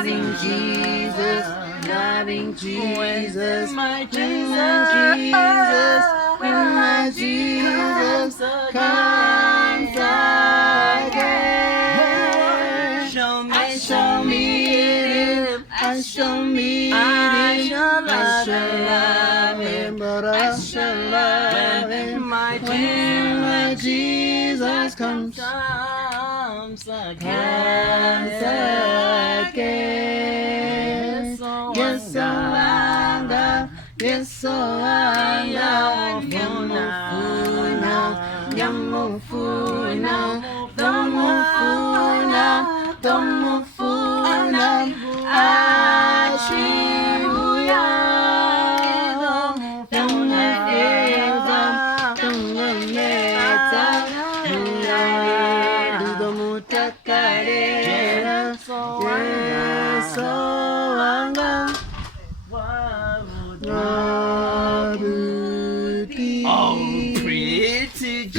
loving Jesus, loving Jesus, my Jesus, when my Jesus comes again. I shall meet him, I shall meet him, I shall love him, I shall love him, when my Jesus comes again. Yes, so anga, yes, so anga, yamufuna, tomufuna, ashibuya, tomumeta, domutaka,